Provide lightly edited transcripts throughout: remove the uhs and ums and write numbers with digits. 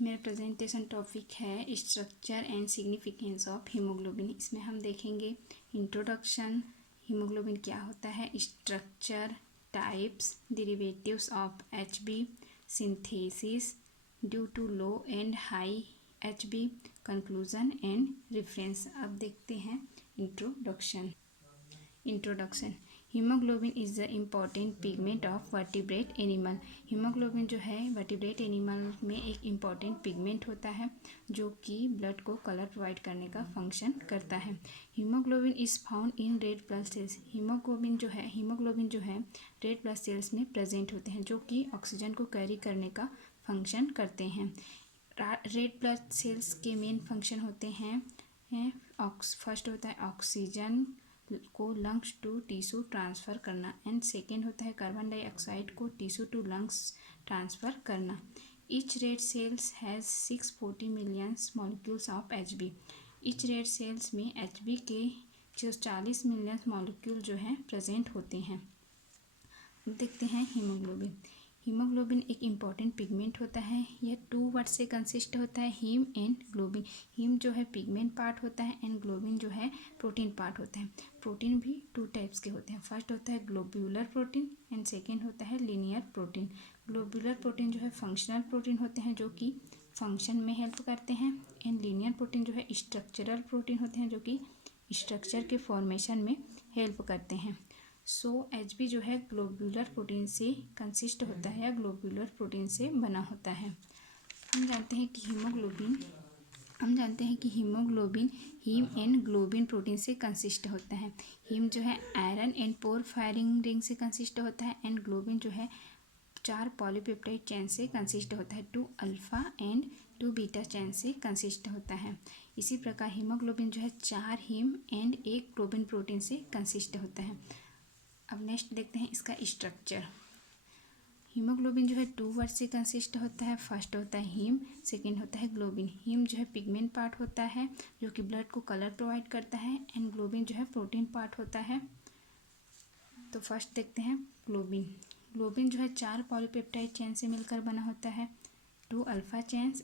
मेरा presentation topic है structure and significance of haemoglobin. इसमें हम देखेंगे इंट्रोडक्शन, हीमोग्लोबिन क्या होता है, structure, types, derivatives of HB, synthesis due to low and high HB, conclusion and reference. अब देखते हैं introduction. Haemoglobin is the important pigment of vertebrate animal. Haemoglobin जो है वर्टिब्रेट एनिमल में एक इम्पॉर्टेंट पिगमेंट होता है जो कि ब्लड को कलर प्रोवाइड करने का फंक्शन करता है। Haemoglobin is found in red blood sales. Haemoglobin जो है रेड ब्लड सेल्स में प्रेजेंट होते हैं जो कि ऑक्सीजन को कैरी करने का फंक्शन करते हैं। रेड ब्लड सेल्स के मेन फंक्शन होते हैं फर्स्ट होता है ऑक्सीजन को लंग्स टू टिश्यू ट्रांसफ़र करना एंड सेकेंड होता है कार्बन डाइऑक्साइड को टिश्यू टू लंग्स ट्रांसफ़र करना। Each red cells has 640 millions molecules of HB. Each red cells में एचबी के 40 मिलियन मॉलिक्यूल जो हैं प्रेजेंट होते हैं। देखते हैं हीमोग्लोबिन एक इम्पॉर्टेंट पिगमेंट होता है। यह 2 वर्ड से कंसिस्ट होता है, हीम एंड ग्लोबिन। हीम जो है पिगमेंट पार्ट होता है एंड ग्लोबिन जो है प्रोटीन पार्ट होता है। प्रोटीन भी 2 टाइप्स के होते हैं। फर्स्ट होता है ग्लोब्यूलर प्रोटीन एंड सेकेंड होता है लीनियर प्रोटीन। ग्लोब्यूलर प्रोटीन जो है फंक्शनल प्रोटीन होते हैं जो कि फंक्शन में हेल्प करते हैं एंड लीनियर प्रोटीन जो है स्ट्रक्चरल प्रोटीन होते हैं जो कि स्ट्रक्चर के फॉर्मेशन में हेल्प करते हैं। एचबी जो है ग्लोब्यूलर प्रोटीन से कंसिस्ट होता है या ग्लोब्यूलर प्रोटीन से बना होता है। हम जानते हैं कि haemoglobin haem and globin protein से कंसिस्ट होता है। हीम जो है आयरन एंड पोरफायरिन रिंग से कंसिस्ट होता है एंड ग्लोबिन जो है 4 पॉलीपेप्टाइड चेन से कंसिस्ट होता है, 2 अल्फा एंड 2 बीटा चेन से कंसिस्ट होता है। इसी प्रकार हीमोग्लोबिन जो है 4 हीम एंड 1 ग्लोबिन प्रोटीन से कंसिस्ट होता है। अब नेक्स्ट देखते हैं इसका स्ट्रक्चर। हीमोग्लोबिन जो है 2 वर्ड से कंसिस्ट होता है। फर्स्ट होता है हीम, सेकेंड होता है ग्लोबिन। हीम जो है पिगमेंट पार्ट होता है जो कि ब्लड को कलर प्रोवाइड करता है एंड ग्लोबिन जो है प्रोटीन पार्ट होता है। तो फर्स्ट देखते हैं ग्लोबिन जो है 4 पॉलीपेप्टाइड चेन से मिलकर बना होता है, 2 अल्फा चेन्स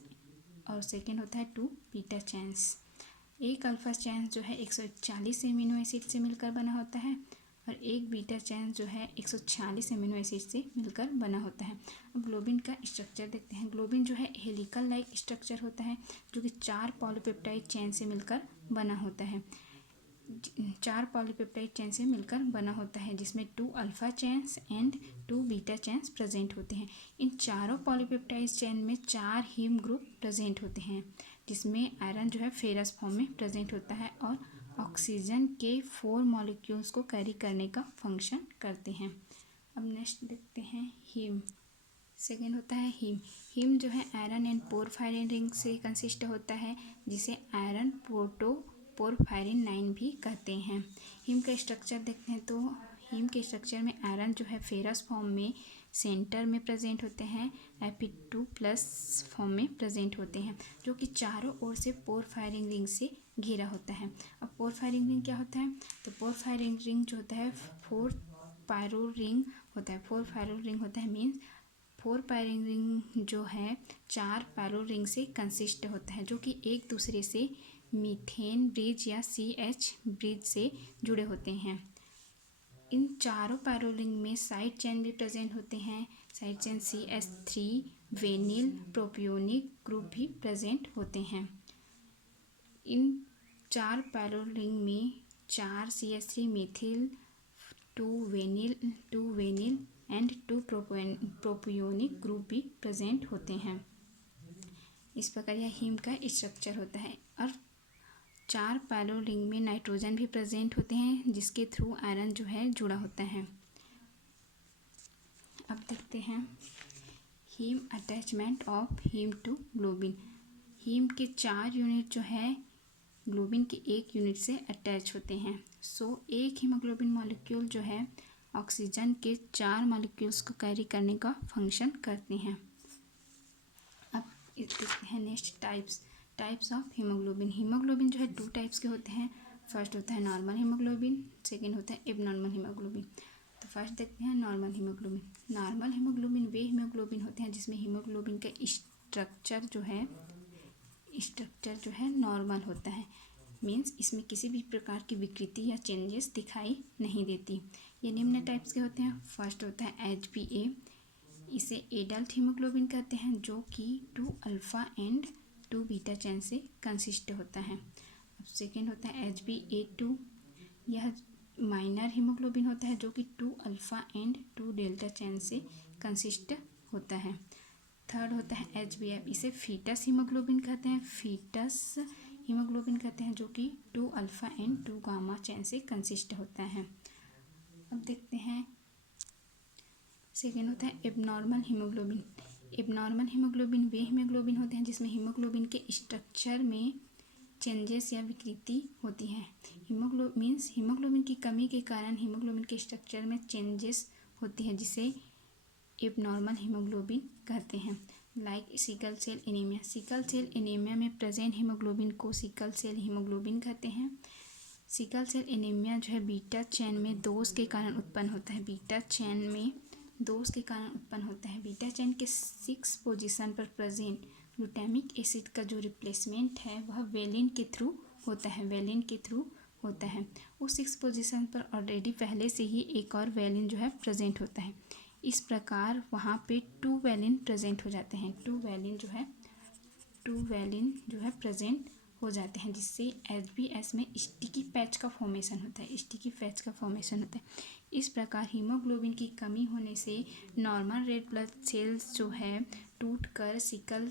और सेकेंड होता है 2 बीटा चेन्स। एक अल्फा चेन जो है 141 एमिनो एसिड से मिलकर बना होता है और एक बीटा चेन जो है 146 एमिनो एसिड से मिलकर बना होता है। अब ग्लोबिन का स्ट्रक्चर देखते हैं। ग्लोबिन जो है हेलिकल लाइक स्ट्रक्चर होता है जो कि 4 पॉलीपेप्टाइड चेन से मिलकर बना होता है। 4 पॉलीपेप्टाइड चेन से मिलकर बना होता है जिसमें 2 alpha chains and 2 beta chains present होते हैं। इन चारों पॉलीपेप्टाइड चेन में 4 हीम ग्रुप प्रेजेंट होते हैं जिसमें आयरन जो है फेरस फॉर्म में प्रेजेंट होता है और ऑक्सीजन के 4 मॉलिक्यूल्स को कैरी करने का फंक्शन करते हैं। अब नेक्स्ट देखते हैं हीम। सेकेंड होता है हीम जो है आयरन एंड पोरफायरिन रिंग से कंसिस्ट होता है जिसे आयरन पोरफायरिन 9 भी कहते हैं। हीम का स्ट्रक्चर देखते हैं तो हीम के स्ट्रक्चर में आयरन जो है फेरस फॉर्म में सेंटर में प्रेजेंट होते हैं, Fe2+ फॉर्म में प्रेजेंट होते हैं जो कि चारों ओर से पोरफायरिन रिंग से घेरा होता है। अब पोरफायरिन रिंग क्या होता है, तो पोरफायरिन रिंग जो होता है 4 पायरो रिंग होता है। 4 पायरो रिंग होता है मीन्स 4 पायरो रिंग जो है 4 पायरो रिंग से कंसिस्ट होता है जो कि एक दूसरे से मीथेन ब्रिज या CH ब्रिज से जुड़े होते हैं। इन चारों पायरो रिंग में साइड चेन भी प्रेजेंट होते हैं। Side chain CH3 vanilla propionic group भी प्रेजेंट होते हैं। इन 4 पायरो रिंग में 4 CH3 methyl, 2 vanilla and 2 propionic group भी प्रेजेंट होते हैं। इस प्रकार यह हीम का स्ट्रक्चर होता है और 4 पायरो रिंग में नाइट्रोजन भी प्रेजेंट होते हैं जिसके थ्रू आयरन जो है जुड़ा होता है। अब देखते हैं haem attachment of haem to globin. हीम के 4 यूनिट जो है ग्लोबिन के 1 यूनिट से अटैच होते हैं। एक हीमोग्लोबिन मॉलिक्यूल जो है ऑक्सीजन के 4 मॉलिक्यूल्स को कैरी करने का फंक्शन करते हैं। अब देखते हैं next types of haemoglobin. Haemoglobin जो है 2 टाइप्स के होते हैं। फर्स्ट होता है नॉर्मल हीमोग्लोबिन, सेकेंड होता है एबनॉर्मल हीमोग्लोबिन। तो फर्स्ट देखते हैं नॉर्मल हीमोग्लोबिन। नॉर्मल हीमोग्लोबिन वे हीमोग्लोबिन होते हैं जिसमें हीमोग्लोबिन का स्ट्रक्चर जो है नॉर्मल होता है। मीन्स इसमें किसी भी प्रकार की विकृति या चेंजेस दिखाई नहीं देती। ये निम्न टाइप्स के होते हैं। फर्स्ट होता है HbA, इसे एडल्ट हीमोग्लोबिन कहते हैं, जो कि 2 अल्फ़ा एंड 2 बीटा चेन से कंसिस्ट होता है। अब सेकेंड होता है HbA2, यह माइनर हीमोग्लोबिन होता है जो कि 2 अल्फ़ा एंड 2 डेल्टा चेन से कंसिस्ट होता है। थर्ड होता है HbF, इसे फीटस हीमोग्लोबिन कहते हैं, जो कि 2 अल्फ़ा एंड 2 गामा चेन से कंसिस्ट होता है। अब देखते हैं सेकेंड होता है एबनॉर्मल हीमोग्लोबिन। एबनॉर्मल हीमोग्लोबिन वे हीमोग्लोबिन होते हैं जिसमें हीमोग्लोबिन के स्ट्रक्चर में चेंजेस या विकृति होती है। हीमोग्लोबिन की कमी के कारण हीमोग्लोबिन के स्ट्रक्चर में चेंजेस होती है, जिसे एबनॉर्मल हीमोग्लोबिन कहते हैं। Like sickle cell anaemia. Sickle cell anaemia में प्रेजेंट हीमोग्लोबिन को सिकल सेल हीमोग्लोबिन कहते हैं। सिकल सेल एनीमिया जो है बीटा चेन में दोष के कारण उत्पन्न होता है। बीटा चेन के 6 पोजीशन पर प्रेजेंट ग्लूटामिक एसिड का जो रिप्लेसमेंट है वह वेलिन के थ्रू होता है। उस 6 पोजीशन पर ऑलरेडी पहले से ही एक और वेलिन जो है प्रेजेंट होता है। इस प्रकार वहाँ पे 2 वेलिन प्रेजेंट हो जाते हैं। 2 वेलिन जो है प्रेजेंट हो जाते हैं, जिससे HbS में स्टिकी पैच का फॉर्मेशन होता है। इस प्रकार हीमोग्लोबिन की कमी होने से नॉर्मल रेड ब्लड सेल्स जो है टूट कर सिकल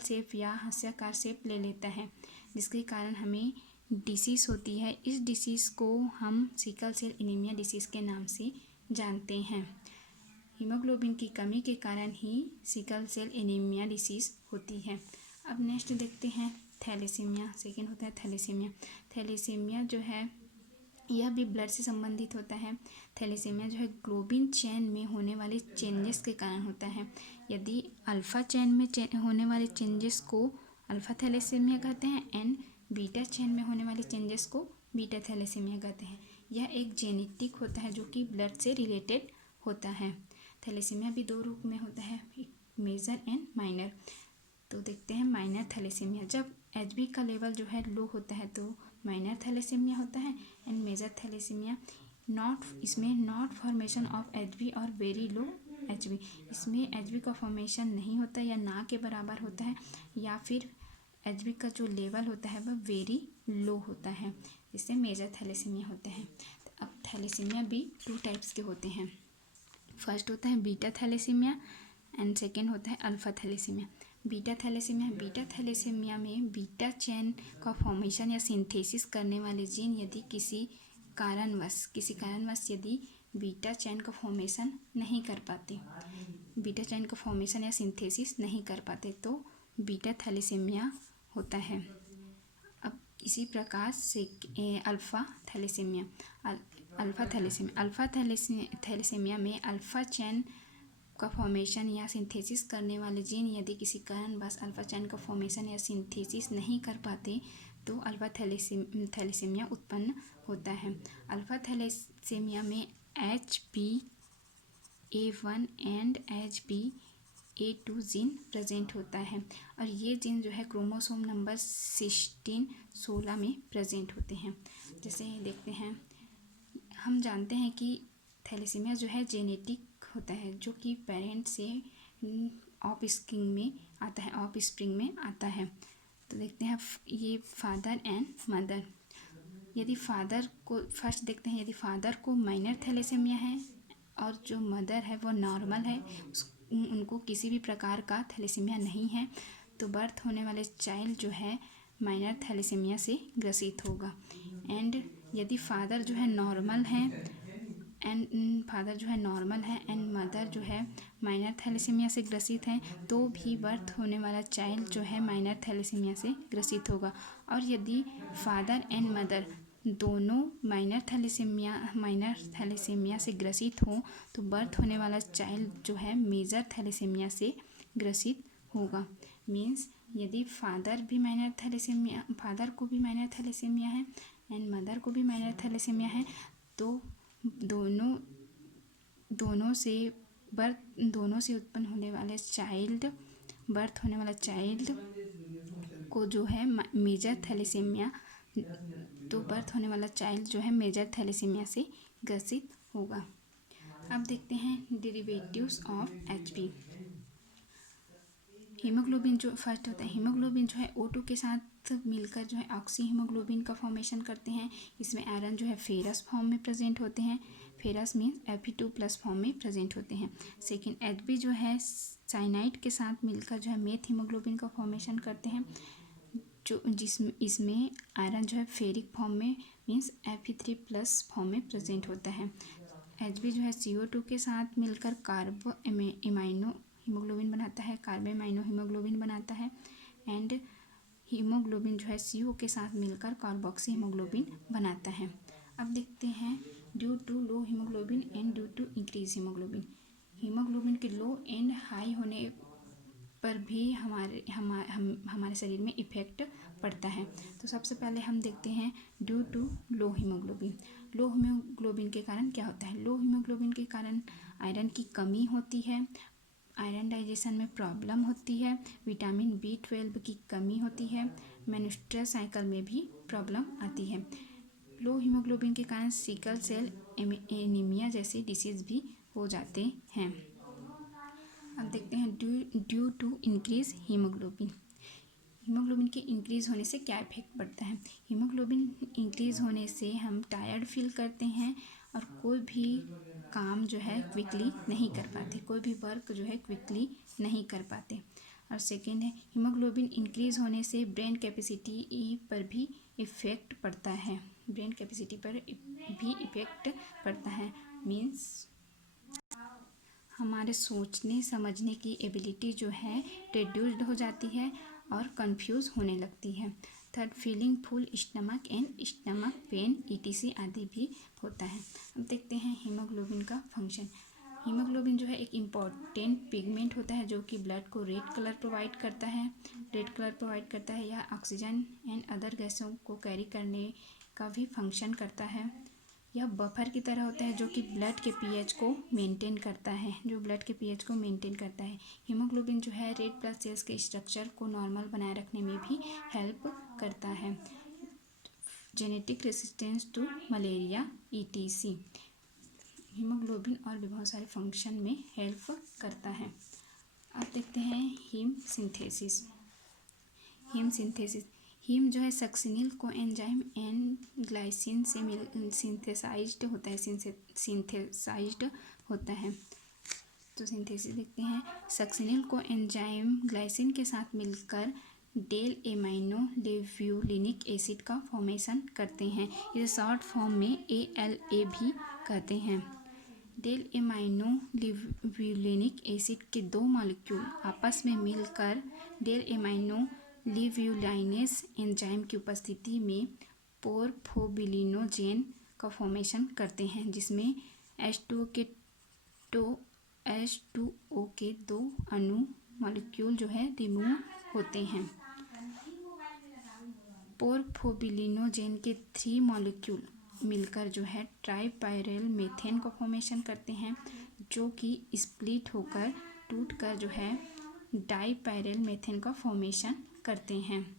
शेप या हास्याकार शेप ले लेता है, जिसके कारण हमें डिसीज़ होती है। इस डिसीज़ को हम सिकल सेल एनीमिया डिसीज़ के नाम से जानते हैं। हीमोग्लोबिन की कमी के कारण ही सिकल सेल एनीमिया डिसीज़ होती है। अब नेक्स्ट देखते हैं थैलेसीमिया। सेकेंड होता है थैलेसीमिया। थैलेसीमिया जो है यह भी ब्लड से संबंधित होता है। थैलेसीमिया जो है ग्लोबिन चेन में होने वाले चेंजेस के कारण होता है। यदि अल्फ़ा चेन में होने वाले चेंजेस को अल्फ़ा थैलेसीमिया कहते हैं एंड बीटा चेन में होने वाले चेंजेस को बीटा थैलेसीमिया कहते हैं। यह एक जेनेटिक होता है जो कि ब्लड से रिलेटेड होता है। थैलेसीमिया भी 2 रूप में होता है, मेजर एंड माइनर। तो देखते हैं माइनर थैलेसीमिया। जब Hb का लेवल जो है लो होता है तो माइनर थैलेसीमिया होता है एंड मेजर थैलेसीमिया इसमें नॉट फॉर्मेशन ऑफ Hb और वेरी लो Hb, इसमें Hb का फॉर्मेशन नहीं होता या ना के बराबर होता है, या फिर Hb का जो लेवल होता है वह वेरी लो होता है, जिससे मेजर थैलेसीमिया होते हैं। तो अब थैलेसीमिया भी 2 टाइप्स के होते हैं। फर्स्ट होता है बीटा थैलेसीमिया एंड सेकेंड होता है अल्फ़ा थैलेसीमिया। बीटा थैलेसीमिया में बीटा चेन का फॉर्मेशन या सिंथेसिस करने वाले जीन यदि किसी कारणवश यदि बीटा चेन का फॉर्मेशन या सिंथेसिस नहीं कर पाते तो बीटा थैलेसीमिया होता है। अब इसी प्रकार से अल्फ़ा थैलेसीमिया में अल्फ़ा चेन का फॉर्मेशन या सिंथेसिस करने वाले जीन यदि किसी कारणवश अल्फ़ा चेन का फॉर्मेशन या सिंथेसिस नहीं कर पाते तो अल्फ़ा थैलेसीमिया उत्पन्न होता है। अल्फ़ा थैलेसीमिया में HbA1 and HbA2 gene present होता है और ये जीन जो है क्रोमोसोम नंबर 16 में प्रेजेंट होते हैं। जैसे देखते हैं, हम जानते हैं कि थैलेसीमिया जो है जेनेटिक होता है जो कि पेरेंट से ऑफस्प्रिंग में आता है। तो देखते हैं ये फादर एंड मदर। यदि फादर को माइनर थैलेसीमिया है और जो मदर है वो नॉर्मल है, उनको किसी भी प्रकार का थैलेसीमिया नहीं है, तो बर्थ होने वाले चाइल्ड जो है माइनर थैलेसीमिया से ग्रसित होगा। एंड यदि फादर जो है नॉर्मल है एंड मदर जो है माइनर थैलेसीमिया से ग्रसित है तो भी बर्थ होने वाला चाइल्ड जो है माइनर थैलेसीमिया से ग्रसित होगा। और यदि फादर एंड मदर दोनों माइनर थैलेसीमिया से ग्रसित हो तो बर्थ होने वाला चाइल्ड जो है मेजर थैलेसीमिया से ग्रसित होगा। मीन्स यदि फादर को भी माइनर थैलेसीमिया है एंड मदर को भी माइनर थैलेसीमिया है तो दोनों से उत्पन्न होने वाले चाइल्ड बर्थ होने वाला चाइल्ड को जो है मेजर थैलेसीमिया, तो बर्थ होने वाला चाइल्ड जो है मेजर थैलेसीमिया से ग्रसित होगा। अब देखते हैं डेरिवेटिव्स ऑफ एचपी। हीमोग्लोबिन जो फर्स्ट होता है, हीमोग्लोबिन जो है O2 के साथ मिलकर जो है ऑक्सी हीमोग्लोबिन का फॉर्मेशन करते हैं। इसमें आयरन जो है फेरस फॉर्म में प्रेजेंट होते हैं, फेरस मीन्स Fe2+ फॉर्म में प्रेजेंट होते हैं। सेकेंड Hb जो है साइनाइड के साथ मिलकर जो है मेथ हीमोग्लोबिन का फॉर्मेशन करते हैं, जो इसमें आयरन जो है फेरिक फॉर्म में मीन्स Fe3+ फॉर्म में प्रेजेंट होता है। Hb जो है CO2 के साथ मिलकर कार्बो एमाइनो हीमोग्लोबिन बनाता है, कार्बो एमाइनो हीमोग्लोबिन बनाता है। एंड हीमोग्लोबिन जो है CO के साथ मिलकर कार्बोक्सी हीमोग्लोबिन बनाता है। अब देखते हैं due to low haemoglobin and due to increase haemoglobin. Haemoglobin के लो एंड हाई होने पर भी हमारे शरीर में इफेक्ट पड़ता है। तो सबसे पहले हम देखते हैं due to low haemoglobin. Low haemoglobin के कारण क्या होता है? लो हीमोग्लोबिन के कारण आयरन की कमी होती है, आयरन डाइजेशन में प्रॉब्लम होती है, विटामिन B12 की कमी होती है, मेंस्ट्रुअल साइकिल में भी प्रॉब्लम आती है। लो हीमोग्लोबिन के कारण सिकल सेल एनीमिया जैसे डिसीज भी हो जाते हैं। अब देखते हैं due to increase haemoglobin. Haemoglobin के इंक्रीज़ होने से क्या इफेक्ट पड़ता है? हीमोग्लोबिन इंक्रीज़ होने से हम टायर्ड फील करते हैं और कोई भी काम जो है क्विकली नहीं कर पाते, कोई भी वर्क जो है क्विकली नहीं कर पाते। और सेकेंड है हीमोग्लोबिन इंक्रीज़ होने से ब्रेन कैपेसिटी पर भी इफ़ेक्ट पड़ता है, ब्रेन कैपेसिटी पर भी इफ़ेक्ट पड़ता है। मीन्स हमारे सोचने समझने की एबिलिटी जो है रिड्यूस्ड हो जाती है और कंफ्यूज होने लगती है। Third feeling full stomach and stomach pain ETC आदि भी होता है। अब देखते हैं हीमोग्लोबिन का फंक्शन। हीमोग्लोबिन जो है एक इम्पॉर्टेंट पिगमेंट होता है जो कि ब्लड को रेड कलर प्रोवाइड करता है, रेड कलर प्रोवाइड करता है। यह ऑक्सीजन एंड अदर गैसों को कैरी करने का भी फंक्शन करता है। यह बफर की तरह होता है जो कि ब्लड के pH को मेंटेन करता है, जो ब्लड के pH को मेंटेन करता है। हीमोग्लोबिन जो है रेड ब्लड सेल्स के स्ट्रक्चर को नॉर्मल बनाए रखने में भी हेल्प करता है। Genetic resistance to malaria ETC haemoglobin और भी बहुत सारे फंक्शन में हेल्प करता है। अब देखते हैं हीम सिंथेसिस। हीम जो है सक्सिनिल को एंजाइम एंड ग्लाइसिन से सिंथेसाइज्ड होता है। तो सिंथेसिस देखते हैं। सक्सिनिल को एंजाइम ग्लाइसिन के साथ मिलकर डेल एमाइनो लिव्यूलिनिक एसिड का फॉर्मेशन करते हैं। इसे शॉर्ट फॉर्म में ALA भी कहते हैं। डेल एमाइनो लिव्यूलिनिक एसिड के दो मॉलिक्यूल आपस में मिलकर डेल एमाइनो लिव्यूलाइनेस एंजाइम की उपस्थिति में पोरफोबिलिनोजेन का फॉर्मेशन करते हैं, जिसमें H2O के दो अणु मॉलिक्यूल जो है रिमूव होते हैं। पोरफोबिलिनोजेन के 3 मॉलिक्यूल मिलकर जो है ट्राइपाइरल मेथेन का फॉर्मेशन करते हैं, जो कि स्प्लिट होकर टूटकर जो है डाइपाइरल मेथेन का फॉर्मेशन करते हैं।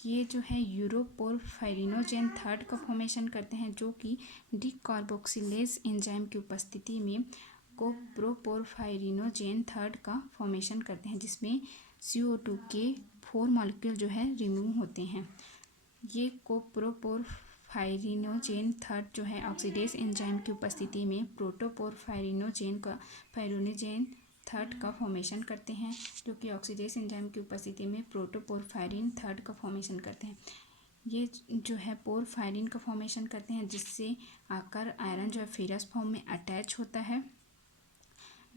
ये जो है यूरोपोरफाइरिनोजेन 3 का फॉर्मेशन करते हैं, जो कि डीकार्बोक्सिलेज एंजाइम की उपस्थिति में कोप्रोपोरफाइरिनोजेन 3 का फॉर्मेशन करते हैं, जिसमें CO2 के 4 मॉलिक्यूल जो है रिमूव होते हैं। ये कोप्रोपोरफाइरिनोजेन 3 जो है ऑक्सीडेज एंजाइम की उपस्थिति में प्रोटोपोरफाइरिनोजेन 3 का फॉर्मेशन करते हैं, जो कि ऑक्सीडेज एंजाइम की उपस्थिति में प्रोटोपोरफाइरिन 3 का फॉर्मेशन करते हैं। ये जो है पोरफाइरिन का फॉर्मेशन करते हैं, जिससे आकर आयरन जो है फेरस फॉर्म में अटैच होता है।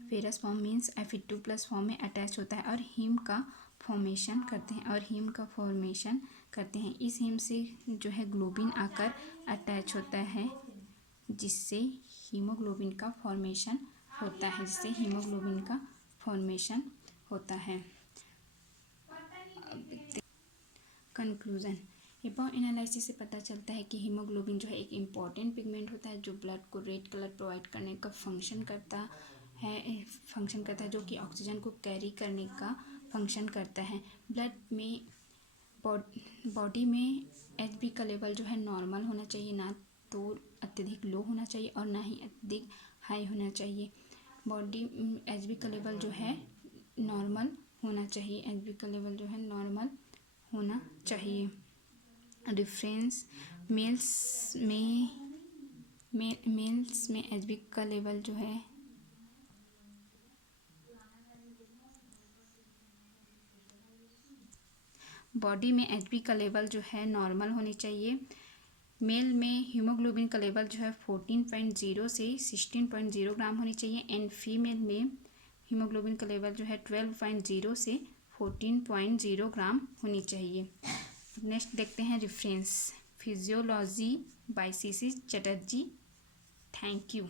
Ferrous form means Fe2+ form में अटैच होता है और हीम का फॉर्मेशन करते हैं इस हीम से जो है ग्लोबिन आकर अटैच होता है, जिससे हीमोग्लोबिन का फॉर्मेशन होता है। कंक्लूजन। एबॉव एनालिसिस से पता चलता है कि हीमोग्लोबिन जो है एक इम्पॉर्टेंट पिगमेंट होता है, जो ब्लड को रेड कलर प्रोवाइड करने का फंक्शन करता है, जो कि ऑक्सीजन को कैरी करने का फंक्शन करता है। ब्लड में बॉडी में HB का लेवल जो है नॉर्मल होना चाहिए, ना तो अत्यधिक लो होना चाहिए और ना ही अत्यधिक हाई होना चाहिए। बॉडी HB का लेवल जो है नॉर्मल होना चाहिए, HB का लेवल जो है नॉर्मल होना चाहिए। डिफरेंस मेल्स में HB का लेवल जो है बॉडी में HB का लेवल जो है नॉर्मल होनी चाहिए। मेल में हीमोग्लोबिन का लेवल जो है 14.0 से 16.0 ग्राम होनी चाहिए एंड फीमेल में हीमोग्लोबिन का लेवल जो है 12.0 से 14.0 ग्राम होनी चाहिए। नेक्स्ट देखते हैं reference physiology by CC Chatterjee. Thank you.